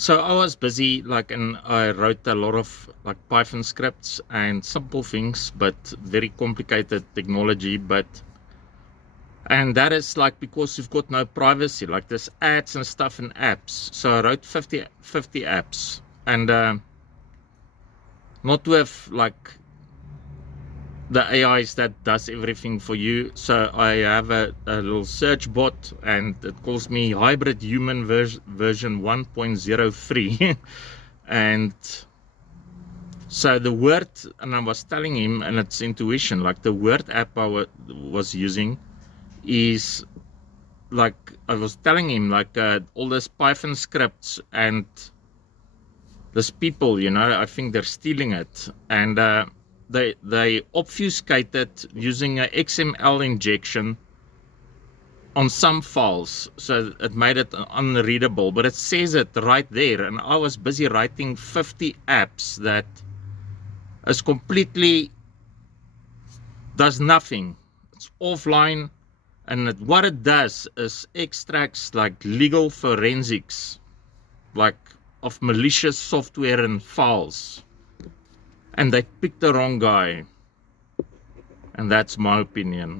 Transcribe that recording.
So I was busy, and I wrote a lot of Python scripts and simple things, but very complicated technology. And that is because you've got no privacy, there's ads and stuff in apps. So I wrote 50 apps, and not to have the AIs that does everything for you. So I have a little search bot, and it calls me Hybrid Human version 1.03. And so the word, and I was telling him, and it's intuition, the word app I was using is I was telling him all this Python scripts and this people, I think they're stealing it. And they obfuscate it using a XML injection on some files, so it made it unreadable, but it says it right there. And I was busy writing 50 apps that is completely does nothing. It's offline, and what it does is extracts legal forensics, of malicious software and files. And they picked the wrong guy, and that's my opinion.